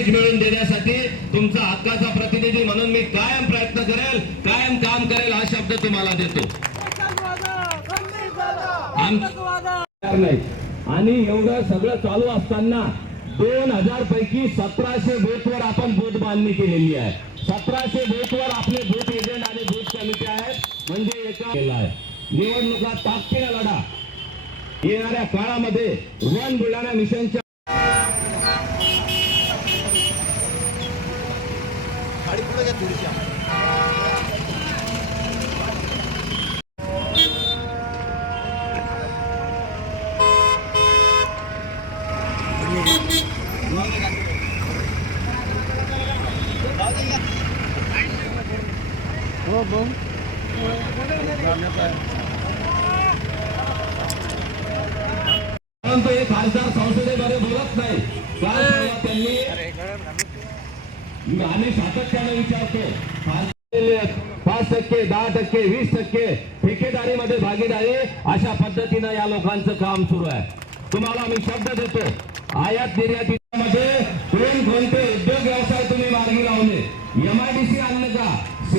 मिळवून देण्यासाठी तुमचा हक्काचा प्रतिनिधी म्हणून मी कायम प्रयत्न करेल कायम काम करेल हा शब्द तुम्हाला देतो. आणि एवढं सगळं चालू असताना दोन हजार पैकी सतराशे बूथवर आपण बूथ बांधणी केलेली आहे. सतराशे बूथवर आपले बूथ एजंट आणि बूथ समिती आहेत. म्हणजे एका केला आहे. निवडणुका ताकदीने लढा. येणाऱ्या काळामध्ये वन बुलढाणा मिशनच्या परंतु हे खासदार संसदेमध्ये बोलत नाही. त्यांनी आम्ही सातत्याने विचारतो. पाच टक्के दहा टक्के वीस टक्के ठेकेदारीमध्ये भागीदारी अशा पद्धतीनं या लोकांचं काम सुरू आहे. तुम्हाला मी शब्द देतो. आयात निर्यातीमध्ये कोण कोणते उद्योग व्यवसाय तुम्ही मार्गी लावले? एमआयडीसी आणलं का?